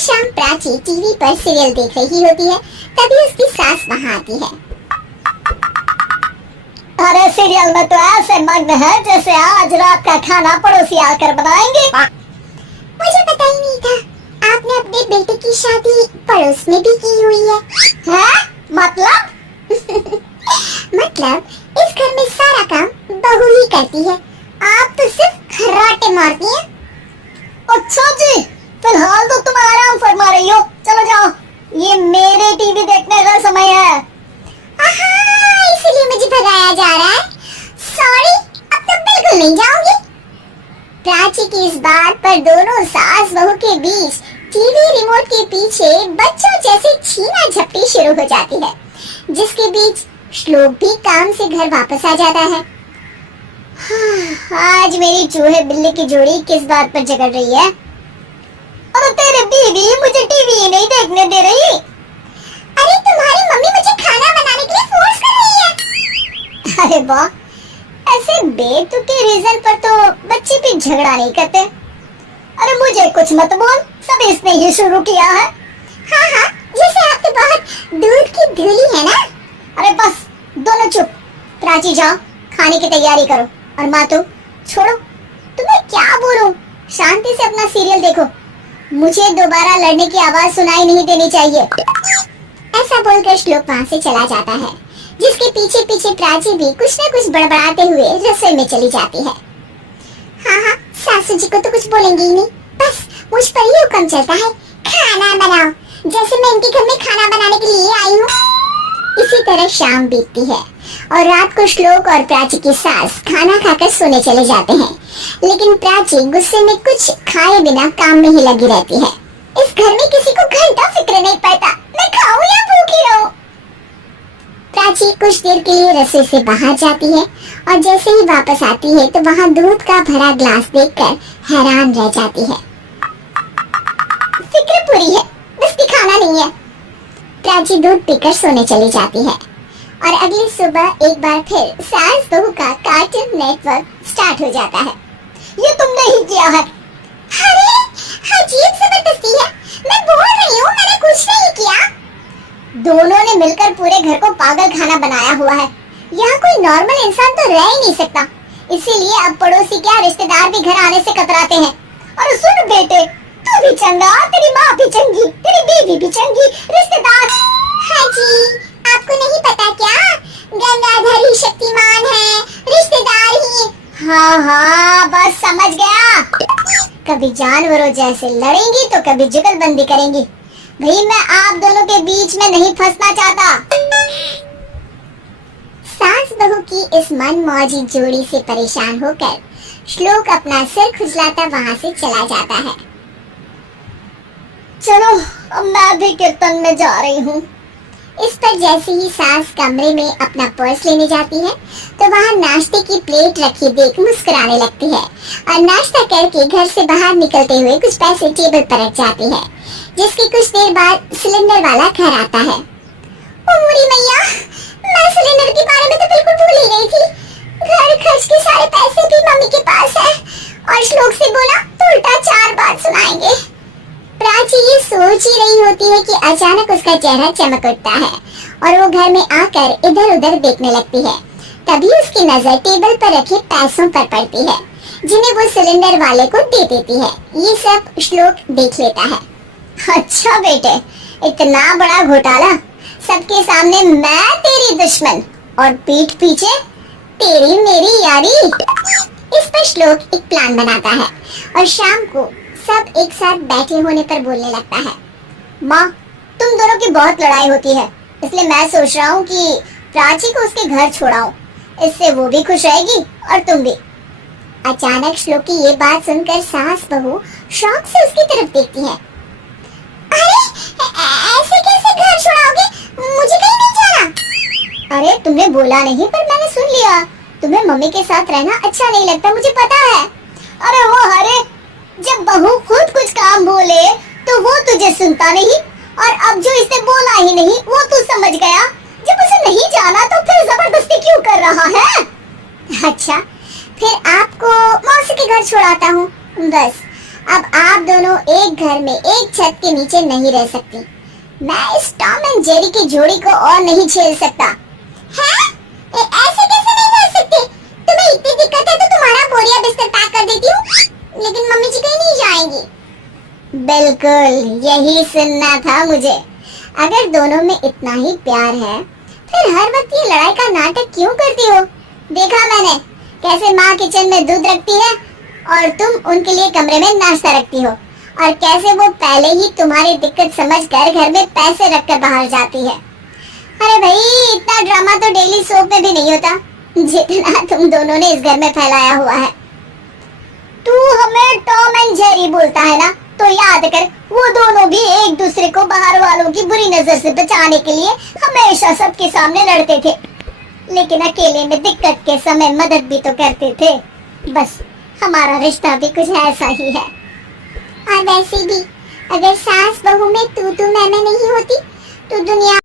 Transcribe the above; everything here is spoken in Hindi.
शाम प्राची टीवी पर सीरियल देख रही होती है, तभी उसकी सास वहाँ आती है। अरे सीरियल में तो ऐसे मग्न है जैसे आज रात का खाना पड़ोसी आकर बनाएंगे। मुझे पता ही नहीं था आपने अपने बेटे की शादी पड़ोस में भी की हुई है। हैं? मतलब? मतलब इस घर में सारा काम बहू ही करती है, आप तो सिर्फ खर्राटे मारती हैं। अच्छा जी, फिलहाल तो तुम आराम फरमा रही हो, चलो जाओ, ये मेरे टीवी देखने का समय है। इसलिए मुझे भगाया जा रहा है। सॉरी, अब तो बिल्कुल नहीं जाऊंगी। प्राची की इस बात पर दोनों सास बहू के बीच टीवी रिमोट के पीछे बच्चों जैसे छीना झपटी शुरू हो जाती है, जिसके बीच श्लोक भी काम से घर वापस आ जाता है। आज मेरी चूहे बिल्ली की जोड़ी किस बात पर झगड़ रही है? अरे तेरे बीवी मुझे टीवी नहीं देखने दे रही। अरे तुम्हारी मम्मी मुझे खाना बनाने के लिए फोर्स कर रही है। अरे वाह, ऐसे बेतुके रीजन पर तो बच्चे भी झगड़ा नहीं करते। अरे मुझे कुछ मत बोल, सब इसने ही शुरू किया है। हाँ, जैसे आप तो बहुत दूध की धूली है ना। अरे बस, दोनों चुप। प्राची जाओ, खाने की तैयारी करो। और माँ तुम छोड़ो, तुम्हें क्या बोलूं, शांति से अपना सीरियल देखो, मुझे दोबारा लड़ने की आवाज सुनाई नहीं देनी चाहिए। ऐसा बोलकर श्लोक वहाँ से चला जाता है, जिसके पीछे पीछे प्राची भी कुछ न कुछ बड़बड़ाते हुए रसोई में चली जाती है। हाँ, सासू जी को तो कुछ बोलेंगे ही नहीं, बस मुझ पर ही हुक्म चलता है, खाना बनाओ, जैसे मैं इनके घर में खाना बनाने के लिए आई हूँ। इसी तरह शाम बीतती है और रात को श्लोक और प्राची की सास खाना खाकर सोने चले जाते हैं, लेकिन प्राची गुस्से में कुछ खाए बिना काम में ही लगी रहती है। इस घर में किसी को घंटा फिक्र नहीं पड़ता, मैं खाऊं या भूखी रहूं। प्राची कुछ देर के लिए रसोई से बाहर जाती है और जैसे ही वापस आती है तो वहाँ दूध का भरा ग्लास देखकर हैरान रह जाती है। फिक्र पूरी है, बस दिखाना नहीं है। प्राची दूध पीकर सोने चली जाती है और अगली सुबह एक बार फिर सास बहू का कार्टून नेटवर्क स्टार्ट हो जाता है। ये तुमने ही किया है। अरे अजीब जबरदस्ती है, मैं बोल रही हूँ मैंने कुछ नहीं किया। दोनों ने मिलकर पूरे घर को पागल खाना बनाया हुआ है। यहाँ कोई नॉर्मल इंसान तो रह ही नहीं सकता, इसीलिए अब पड़ोसी क्या रिश्तेदार भी घर आने से कतराते हैं। और सुन बेटे, तू भी चंगा, तेरी माँ भी चंगी, तेरी बीवी भी चंगी, रिश्तेदार। हाँ जी, आपको नहीं पता क्या, गंगाधर ही शक्तिमान है, रिश्तेदार ही। हाँ, बस समझ गया। कभी जानवरों जैसे लड़ेंगी तो कभी जुगलबंदी करेंगी। भाई मैं आप दोनों के बीच में नहीं फंसना चाहता। सास बहू की इस मनमौजी जोड़ी से परेशान होकर श्लोक अपना सिर खुजलाता वहाँ से चला जाता है। चलो अब मैं भी कीर्तन में जा रही हूँ। इस पर जैसे ही सास कमरे में अपना पर्स लेने जाती है तो वहाँ नाश्ते की प्लेट रखी देख मुस्कुराने लगती है और नाश्ता करके घर से बाहर निकलते हुए कुछ पैसे टेबल पर रख जाती है, जिसके कुछ देर बाद सिलेंडर वाला घर आता है। ओ मुरी मैया, मैं सिलेंडर के बारे में तो बिल्कुल भूल ही गई थी। घर खर्च के सारे पैसे भी मम्मी के पास है और श्लोक से बोला तो उल्टा 4 बात सुनाएंगे। प्राची ये सोच ही रही होती है कि अचानक उसका चेहरा चमक उठता है और वो घर में आकर इधर उधर देखने लगती है। तभी उसकी नजर टेबल पर रखे पैसों पर पड़ती है, जिन्हें वो सिलेंडर वाले को दे देती है। ये सब श्लोक देख लेता है। अच्छा बेटे, इतना बड़ा घोटाला, सबके सामने मैं तेरी दुश्मन और पीठ पीछे तेरी मेरी यारी। इस पर श्लोक एक प्लान बनाता है और शाम को सब एक साथ बैठे होने पर बोलने लगता है। माँ, तुम दोनों की बहुत लड़ाई होती है, इसलिए मैं सोच रहा हूँ कि प्राची को उसके घर छोड़ाऊं। इससे वो भी खुश रहेगी और तुम भी। अचानक श्लोक की ये बात सुनकर सास बहू शौक से उसकी तरफ देखती है। अरे ऐसे कैसे घर छोड़ाओगे, मुझे कहीं नहीं जाना। अरे तुमने बोला नहीं पर मैंने सुन लिया, तुम्हें मम्मी के साथ रहना अच्छा नहीं लगता, मुझे पता है। अरे वो अरे जब बहू खुद कुछ काम बोले तो वो तुझे सुनता नहीं, और अब जो इसने बोला ही नहीं वो तू समझ गया। जब उसे नहीं जाना तो फिर जबरदस्ती क्यों कर रहा है? अच्छा, फिर आपको मौसी के घर छोड़ाता हूँ। बस अब आप दोनों एक घर में एक छत के नीचे नहीं रह सकती। मैं इस टॉम एंड जेरी की जोड़ी को और नहीं झेल सकता। हैं? ऐसे कैसे नहीं रह सकते? तुम्हें इतनी दिक्कत है तो तुम्हारा बोरिया बिस्तर पैक कर देती हूँ, लेकिन मम्मी जी कहीं नहीं जाएंगी। बिल्कुल यही सुनना था मुझे। अगर दोनों में इतना ही प्यार है फिर हर वक्त ये लड़ाई का नाटक क्यों करती हो? देखा मैंने कैसे माँ किचन में दूध रखती है और तुम उनके लिए कमरे में नाश्ता रखती हो, और कैसे वो पहले ही तुम्हारी दिक्कत समझकर घर में पैसे रखकर बाहर जाती है। अरे भाई, इतना ड्रामा तो डेली सोप में भी नहीं होता जितना तुम दोनों ने इस घर में फैलाया हुआ है। तू हमें टॉम एंड जेरी बोलता है ना, तो याद कर वो दोनों भी एक दूसरे को बाहर वालों की बुरी नजर से बचाने के लिए हमेशा सबके सामने लड़ते थे, लेकिन अकेले में दिक्कत के समय मदद भी तो करते थे। बस हमारा रिश्ता भी कुछ ऐसा ही है। और वैसे भी अगर सास बहू में तू मैं नहीं होती तो दुनिया